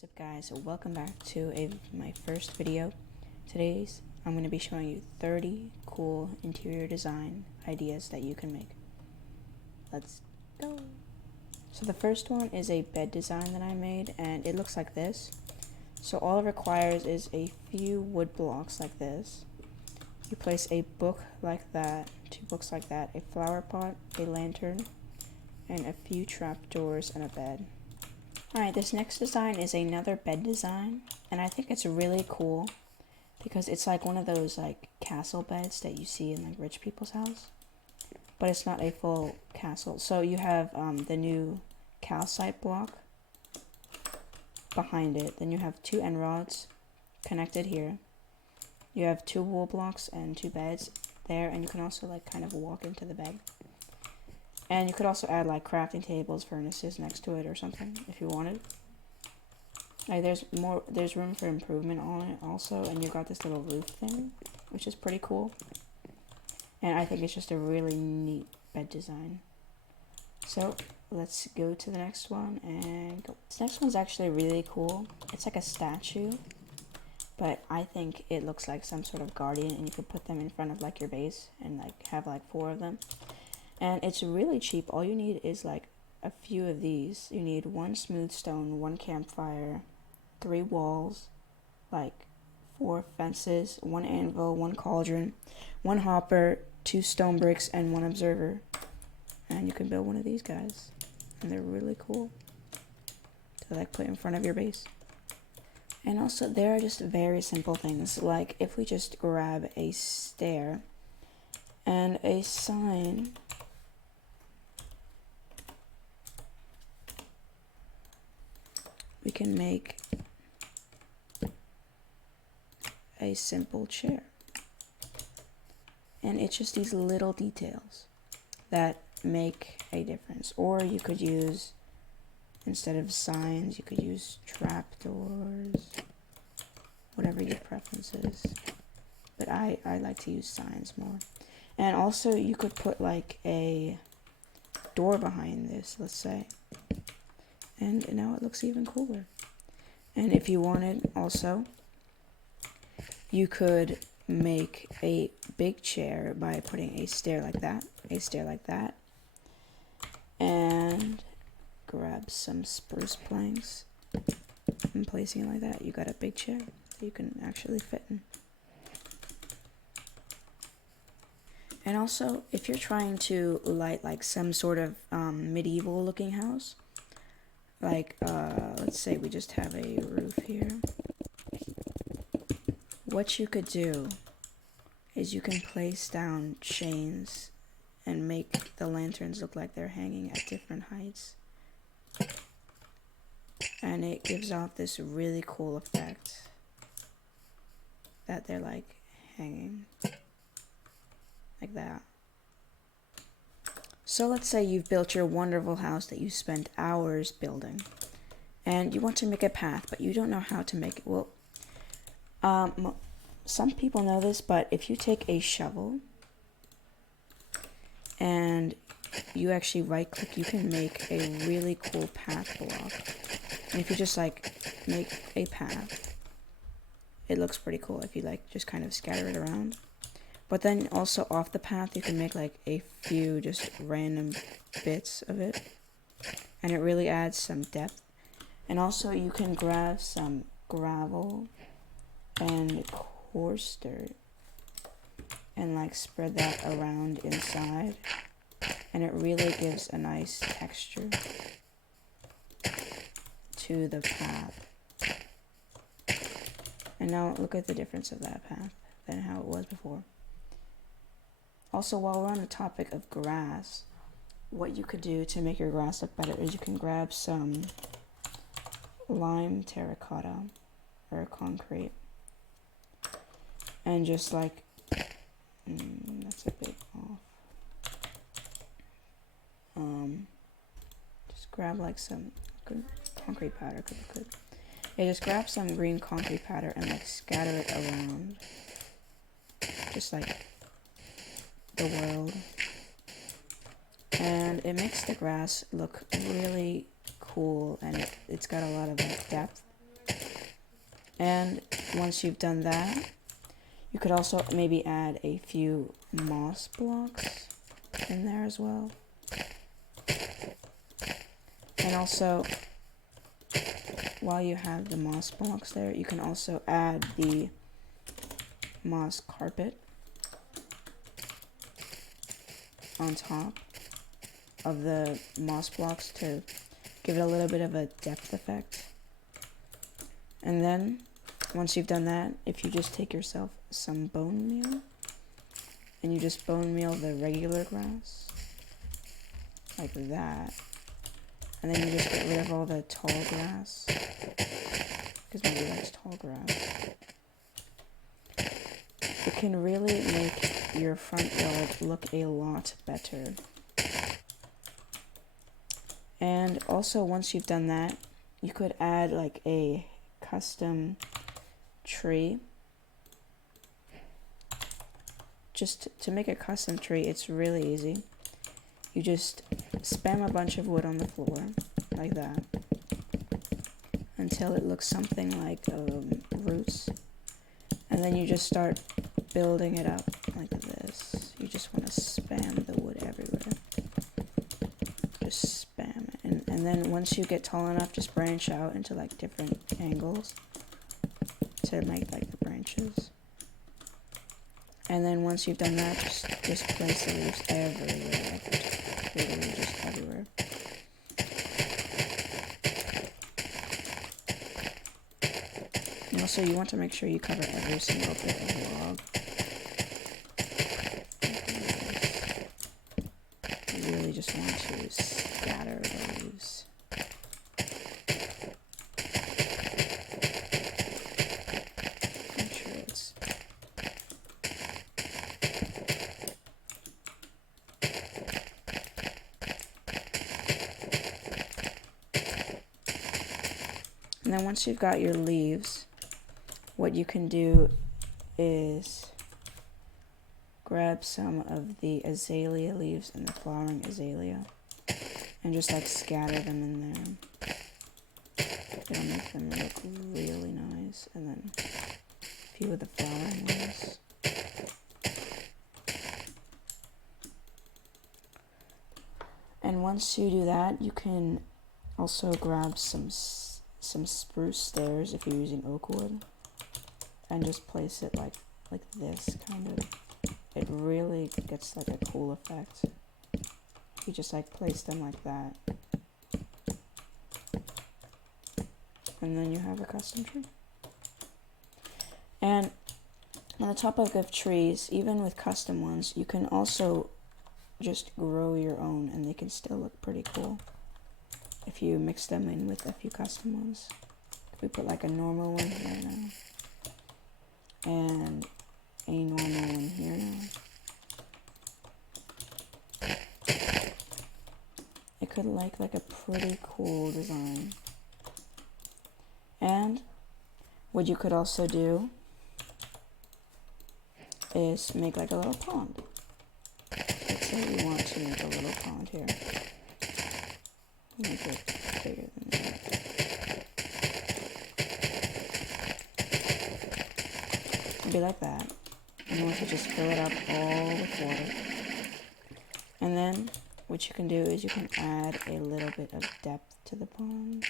What's up guys, so welcome back to my first video. Today's I'm going to be showing you 30 cool interior design ideas that you can make. Let's go. So the first one is a bed design that I made, and it looks like this. So all it requires is a few wood blocks like this. You place a book like that, 2 books like that, a flower pot, a lantern, and a few trapdoors and a bed. Alright, this next design is another bed design, and I think it's really cool because it's like one of those like castle beds that you see in like rich people's house, but it's not a full castle. So you have the new calcite block behind it, then you have 2 end rods connected here. You have 2 wool blocks and 2 beds there, and you can also like kind of walk into the bed. And you could also add like crafting tables, furnaces next to it or something if you wanted. Like there's room for improvement on it also, and you got this little roof thing, which is pretty cool. And I think it's just a really neat bed design. So let's go to the next one and go. This next one's actually really cool. It's like a statue, but I think it looks like some sort of guardian, and you could put them in front of like your base and like have like 4 of them. And it's really cheap. All you need is like a few of these. You need 1 smooth stone, 1 campfire, 3 walls, like 4 fences, 1 anvil, 1 cauldron, 1 hopper, 2 stone bricks, and 1 observer. And you can build one of these guys. And they're really cool to like put in front of your base. And also there are just very simple things. Like if we just grab a stair and a sign, we can make a simple chair. And it's just these little details that make a difference. Or you could use, instead of signs, you could use trapdoors, whatever your preference is. But I like to use signs more. And also you could put like a door behind this, let's say. And now it looks even cooler. And if you wanted also, you could make a big chair by putting a stair like that, and grab some spruce planks and placing it like that. You got a big chair that you can actually fit in. And also, if you're trying to light like some sort of medieval looking house, like let's say we just have a roof here, what you could do is you can place down chains and make the lanterns look like they're hanging at different heights, and it gives off this really cool effect that they're like hanging like that. So let's say you've built your wonderful house that you spent hours building, and you want to make a path, but you don't know how to make it. Well, some people know this, but if you take a shovel and you actually right click, you can make a really cool path block. And if you just like make a path, it looks pretty cool if you like just kind of scatter it around. But then also off the path, you can make like a few just random bits of it, and it really adds some depth. And also you can grab some gravel and coarse dirt and like spread that around inside, and it really gives a nice texture to the path. And now look at the difference of that path than how it was before. Also, while we're on the topic of grass, what you could do to make your grass look better is you can grab some lime terracotta or concrete and just like, that's a bit off. Just grab like some concrete powder. Yeah, just grab some green concrete powder and like scatter it around, just like the world, and it makes the grass look really cool, and it's got a lot of like depth. And once you've done that, you could also maybe add a few moss blocks in there as well. And also, while you have the moss blocks there, you can also add the moss carpet on top of the moss blocks to give it a little bit of a depth effect. And then once you've done that, if you just take yourself some bone meal and you just bone meal the regular grass like that, and then you just get rid of all the tall grass because nobody likes tall grass, it can really make your front yard look a lot better. And also, once you've done that, you could add like a custom tree. Just to make a custom tree, it's really easy. You just spam a bunch of wood on the floor like that until it looks something like roots, and then you just start building it up like this. You just want to spam the wood everywhere. Just spam it. And then once you get tall enough, just branch out into like different angles to make like the branches. And then once you've done that, just place the leaves everywhere. Literally just everywhere. And also, you want to make sure you cover every single bit of log. You really just want to scatter the leaves. I'm sure it's... And then once you've got your leaves, what you can do is grab some of the azalea leaves and the flowering azalea and just like scatter them in there. It'll make them look really nice. And then a few of the flowering ones. And once you do that, you can also grab some spruce stairs if you're using oak wood and just place it like this kind of. It really gets like a cool effect. You just like place them like that. And then you have a custom tree. And on the topic of trees, even with custom ones, you can also just grow your own and they can still look pretty cool if you mix them in with a few custom ones. If we put like a normal one here now and a normal one here now, it could like a pretty cool design. And what you could also do is make like a little pond. Let's say we want to make a little pond here. Make it bigger than that. It'll be like that. And then you just fill it up all with water. And then what you can do is you can add a little bit of depth to the pond.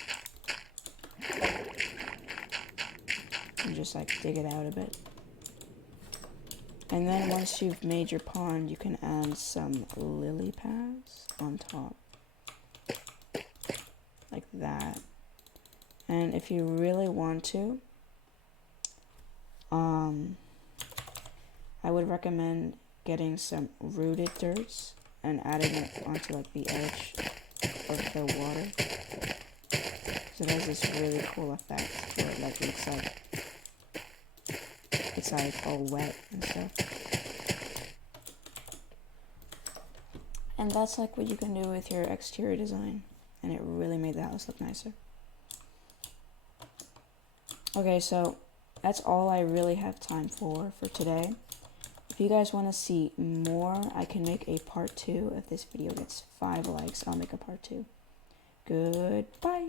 And just like dig it out a bit. And then once you've made your pond, you can add some lily pads on top. Like that. And if you really want to, I would recommend getting some rooted dirts and adding it onto like the edge of the water. So it has this really cool effect where it like looks like it's like all wet and stuff. And that's like what you can do with your exterior design. And it really made the house look nicer. Okay, so that's all I really have time for today. If you guys want to see more, I can make a part 2. If this video gets 5 likes, I'll make a part 2. Goodbye.